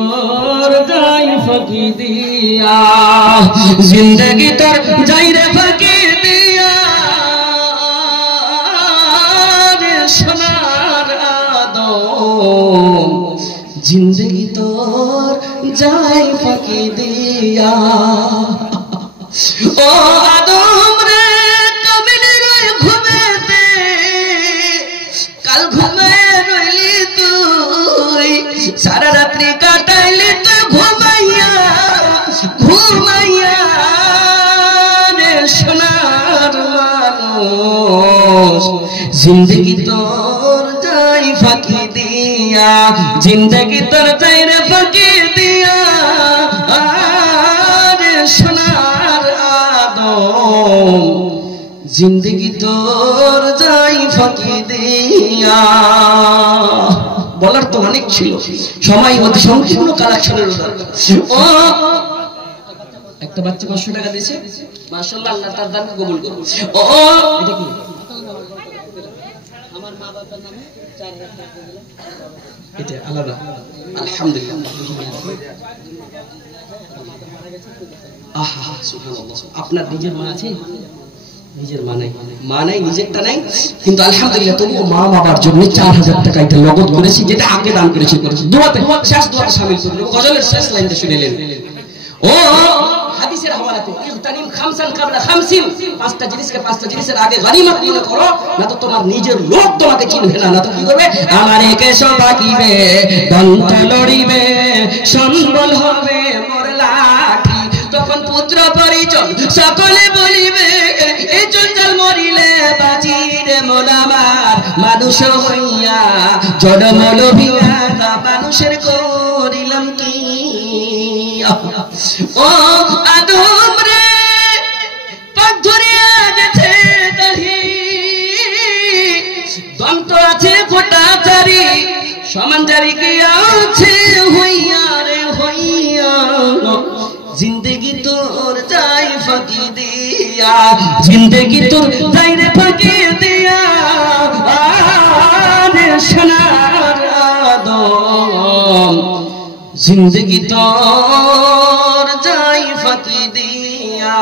তোর যাই ফাঁকি দিয়া, জিন্দগি তোর যাই রে ফাঁকি দিয়া, সোনার আদম জিন্দগি তোর যাই ফাঁকি দিয়া। ও আদম রে কবিনের ঘুমেতে কাল ঘুমে রইলি তুই, সারা রাত্রি কাটাইলি তুই ঘুমাইয়া ঘুমাইয়া রে সোনার মানুষ, জিন্দগি তোর যাই ফাঁকি দিয়া, জিন্দগি তোর যাই রে ফাঁকি দিয়া, আরে সোনার আদম জিন্দগি তোর যাই ফাঁকি দিয়া। বলার তো অনেক ছিল, সময় অতি সংকীর্ণ, কালেকশনের ও একটা বাচ্চা 500 টাকা দিয়েছে, মাশাআল্লাহ, আল্লাহ তার দান কবুল করুন। ও এটা কি আমার মা বাবার নামে 4000 টাকা দিলাম, এটা আলাদা, আলহামদুলিল্লাহ। আহা সুবহানাল্লাহ, আপনার নিজের মা আছে? নিজের মা নাই, মা নাই, নিজেরটা নাই, কিন্তু আলহামদুলিল্লাহ তবুও মা বাবার জন্য 4000 টাকা এটা নগদ করেছি, যেটা আগে দান করেছি। দোয়াতে শেষ দোয়াতে শামিল করলেন, গজলের শেষ লাইনটা শুনেলেন। ও হাদিসের হাওয়ালাতে ইগতানিম খামসান কাবলা খামসিন, পাঁচটা জিনিসের আগে গনিমত মনে করো, না তো তোমার নিজের লোক তোমাকে চিনবে না, না তো কি করবে? আমার কেশ বাকিবে, দন্ত লড়িবে, সম্বল হবে মোর লাঠি, তখন পুত্র পরিজন সকলে বলিবে, এই জঞ্জাল মরিলে বাঁচি রে মন আমার, মানুষ হইয়া জন্ম লভিয়া মানুষের করিলাম কি। ও আদম রে পাক ধরিয়া গেছে দাড়ি, দন্ত আছে গোটা চারি, সমান জারি গিয়াছে হইয়া রে হইয়া, জিন্দগি তোর যাই ফাঁকি দিয়া, জিন্দগি তোর যাই রে ফাঁকি দিয়া, আরে সোনার আদম জিন্দগি তোর যাই ফাঁকি দিয়া।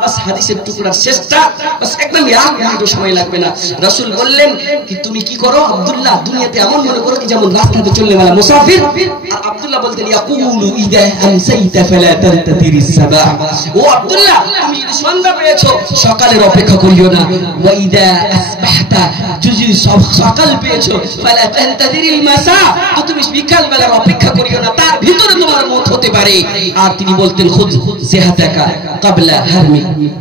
বাস হাদিসের টুকরার শেষটা, বাস একদম 1 মিনিটও সময় লাগবে না। রাসূল বললেন কি তুমি কি করো আব্দুল্লাহ, দুনিয়াতে এমন মনে করো কি যেমন রাস্তাতে চলনে वाला মুসাফির। আর আব্দুল্লাহ বলতেন ইয়াকুলু ইদা আমসাইতা ফালা তারতাদিরিস সাবাহ, ও আব্দুল্লাহ তুমি যদি সন্ধ্যা পেয়েছো সকালের অপেক্ষা করিও না, ওয়া ইদা আসবাহতা যদি সকাল পেয়েছো ফালা তারতাদিরিল মাসা, তো তুমি বিকাল বেলার অপেক্ষা করিও না, তার ভিতরে তোমার মত হতে পারে। আর তিনি বলতেন খুদ সিহাতাকা ক্বাবলা হারমি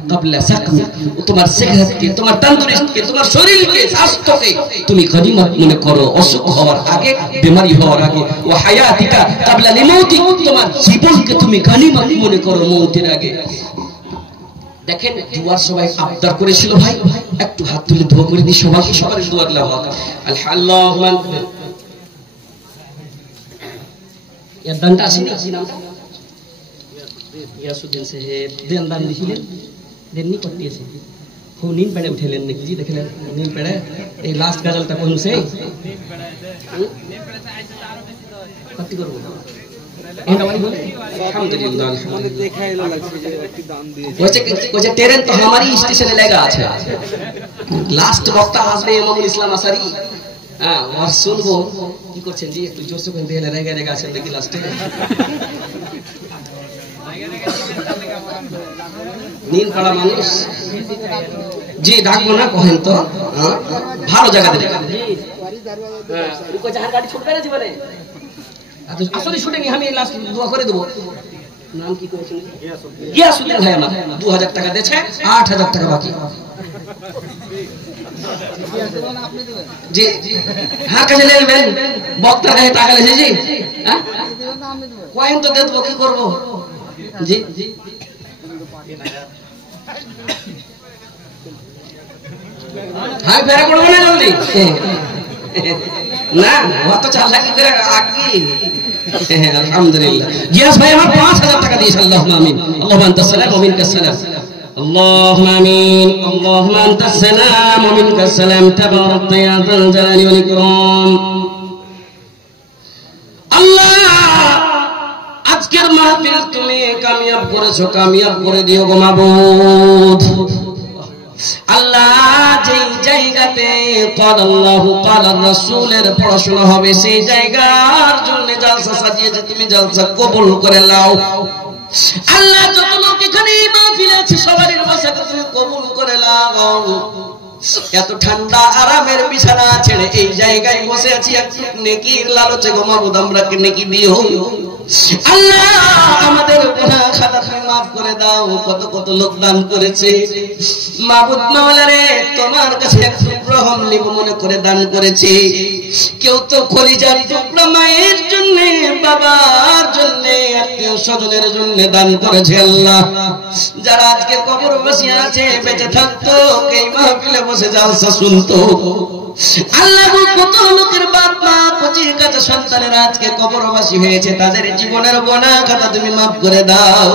ক্বাবলা সাকমি, তোমার সেহতকে, তোমার তন্দুরুস্তিকে, তোমার শরীরকে, স্বাস্থ্যকে তুমি গনিমত মনে করো অসুখ হওয়ার আগে, বিমারি হওয়ার আগে। ও হায়াতিকা ক্বাবলা লিমাউতিক, তোমার জীবনকে তুমি গনিমত মনে করো মৌতের আগে। দেখেন দুয়ার সবাই আবদার করেছিল, ভাই একটু হাত তুলে দোয়া করে দিই সবাইকে, সবার দোয়া লাগা আল্লাহুম্মা এর দানটা আসেনি, কি নামটা ইয়াসুদ্দিন সাহেব দেন দান দিছিলেন, দেননি কত দিয়েছে, খুব নীল পেড়ে উঠেলেন নাকি জি, দেখলেন নীল পেড়ে, এই লাস্ট গাজলটা কোন সে কত করব এটা वाली बोले अल्हम्दुलिल्लाह देखा है लगছে যে একটি দান দিয়েছে, ওই ট্রেন তো हमारी স্টেশনে লাগা আছে, লাস্ট বক্তা আসবে ইমামুল ইসলাম আসারি, হ্যাঁ আর শুনবো কি করছেন জি, একটু জোরসে করে দিয়ে রেগে রেগে আসেন দেখি লাস্টে নীল পাড়া মানুষ জি ডাকবো না কহেন তো, ভালো জায়গা দেবে, হ্যাঁ রুকো যাহার গাড়ি ছুটবে না জীবনে আসলে শুটিং আমি লাস্ট দোয়া করে দেব। নাম কি করেছেন? গিয়াসউদ্দিন ভাই আমার 2000 টাকা দিয়েছে, 8000 টাকা বাকি। জি হ্যাঁ কাছে নেবেন, বক্তার কাছে টাকা লেছে জি, হ্যাঁ কয়েন তো দেব, কি করব জি হ্যাঁ বেরা করবো না জলদি না, অত চালাকি করে আগে আলহামদুলিল্লাহ। জিয়াস ভাই আমার 5000 টাকা দিয়েছে, আল্লাহুম্মা আমিন, আল্লাহুম্মা আনতাস সালাম ওয়া মিনকাস সালাম, আল্লাহুম্মা আমিন, আল্লাহুম্মা আনতাস সালাম ওয়া মিনকাস সালাম, তাবারাকতা ইয়া যাল জালালি ওয়াল ইকরাম। আল্লাহ আজকের মাহফিল তুমি কামিয়াব করেছো, কামিয়াব করে দিও গো মাবুদ। আল্লাহ যেই জায়গাতে ক্বালা আল্লাহু ক্বালা রাসূলের পড়াশোনা হবে সেই জায়গার জন্য জলসা সাজিয়েছে, তুমি জলসা কবুল করে নাও। আল্লাহ যত লোক এখানে মাহফিলে আছে সবারই বসাকে তুমি কবুল করে নাও। এত ঠান্ডা আরামের বিছানা ছেড়ে এই জায়গায় বসে আছি, একটু নেকির লালচে গো মাবুদ আমরাকে নেকি দিও। আল্লাহ আমাদের গুনাহ খাতা তুমি maaf করে দাও। কত কত লোক দান করেছে মাবুদ মাওলা রে, তোমার কাছে এক রহম নিব মনে করে দান করেছে। কেউ তো কলিজার টুকরা মায়ের জন্য, বাবার জন্য, আত্মীয় স্বজনের জন্য দান করেছে। আল্লাহ যারা আজকে কবরবাসী আছে বেঁচে থাকতো এই মাহফিলে বসে জালসা শুনতো, আল্লাহ কত লোকের বাপ মা কচির কাছে সন্তানেরা আজকে কবরবাসী হয়েছে, তাদের জীবনের গুনাহ খাতা তুমি maaf করে দাও।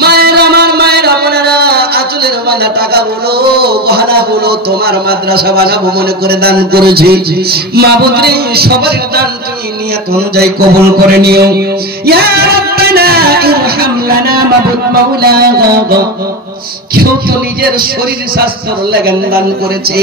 মায়ের আমার মায়ের বোনেরা আঁচলের বাঁধা টাকাগুলো গহনাগুলো তোমার মাদ্রাসা বানাবো মনে করে দান করেছি। মাবুদ রে সবার দান তুমি নিয়ত অনুযায়ী কবুল করে নিও। ইয়া রাব্বানা ইরহাম লানা মাবুদ মাওলা। কেউ তো নিজের শরীর স্বাস্থ্যের লাগি দান করেছে।